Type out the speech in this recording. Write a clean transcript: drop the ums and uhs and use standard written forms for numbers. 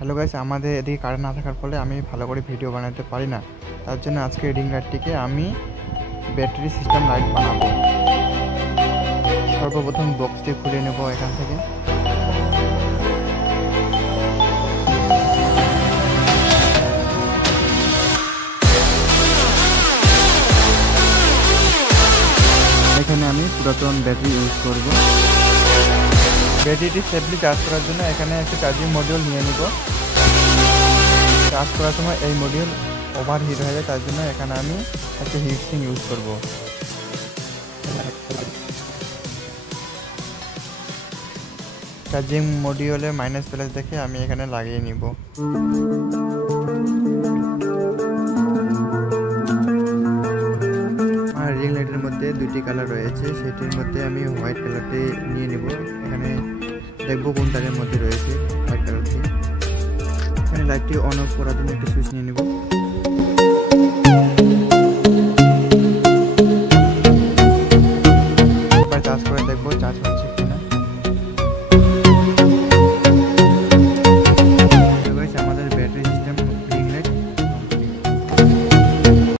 Hello guys, আমাদের এদিকে কারেন্ট না থাকার ফলে আমি ভালো করে ভিডিও বানাতে পারি না। তার জন্য আজকে রিং লাইটটিকে আমি ব্যাটারি সিস্টেম লাইট বানাবো। সর্বপ্রথম বক্সটি খুলে নেব এখান থেকে। এখানে আমি পুরাতন ব্যাটারি ইউজ করব। ব্যাটারিটি সেফলি চার্জ করার জন্য এখানে একটি চার্জিং মডিউল নিয়ে নিব। চার্জ করার সময় এই মডিউল ওভার হিট হয়ে যায়, তার জন্য এখানে আমি একটা হিট সিং ইউজ করব। চার্জিং মডিউলে মাইনাস প্লাস দেখে আমি এখানে লাগিয়ে নিব। আর রিং লাইটের মধ্যে দুটি কালার রয়েছে, সেটির মধ্যে আমি হোয়াইট কালারটি নিয়ে নিব। এখানে দেখবো কোন তারের মধ্যে রয়েছে হোয়াইট কালারটি। এখানে লাইটটি অন অফ করার জন্য একটা সুইচ নিয়ে নিব।